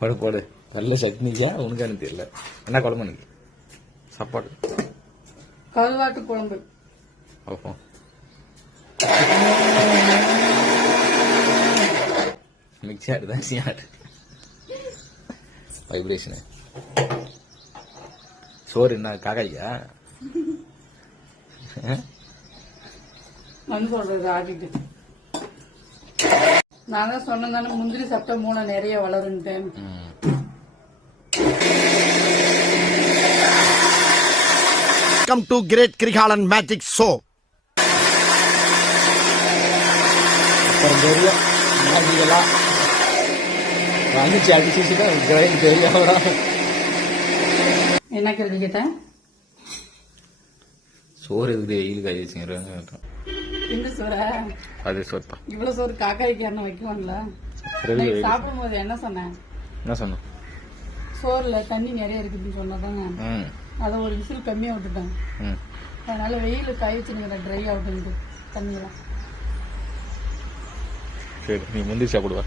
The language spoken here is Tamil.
போடு போடு. நல்ல சட்னிக்கா உனக்கானு தெரியல. என்ன குழம்பு எனக்கு சாப்பாடு? கருவாட்டு குழம்பு. ஓஹோ. மிக்சி ஆடுதான் சியாடு வைப்ரேஷனு. சோறு என்ன காக்காய்க்கா? மண் போடுறது ஆடிட்டு நான் தான் சொன்னதானே முந்திரி சாப்பிட்டா மூளை நிறைய வளருன்ட்டேன். Welcome to Great Krigalan Magic Show. அப்புறம் தெரியும் மேஜிக்கெல்லாம் வந்துச்சு அடிச்சுதான் தெரியும். என்ன கேள்வி கேட்டேன்? சோறு எதுக்கு வெயில் காய் வச்சுங்கிறாங்க. இந்த சோறா? அதே சோறு தான். இவ்வளவு சோறு காக்காய்க்கு என்ன வைக்குவாங்களா? சாப்பிடும் போது என்ன சொன்னேன்? என்ன சொன்ன? சோறுல தண்ணி நிறைய இருக்குதுன்னு சொன்னதாங்க. அதை ஒரு விசில் கம்மியா விட்டுட்டாங்க. அதனால வெயில காய வச்சுருங்க ட்ரை ஆகுது தண்ணியெல்லாம். சரி, நீ முந்திரி சாப்பிடுவா.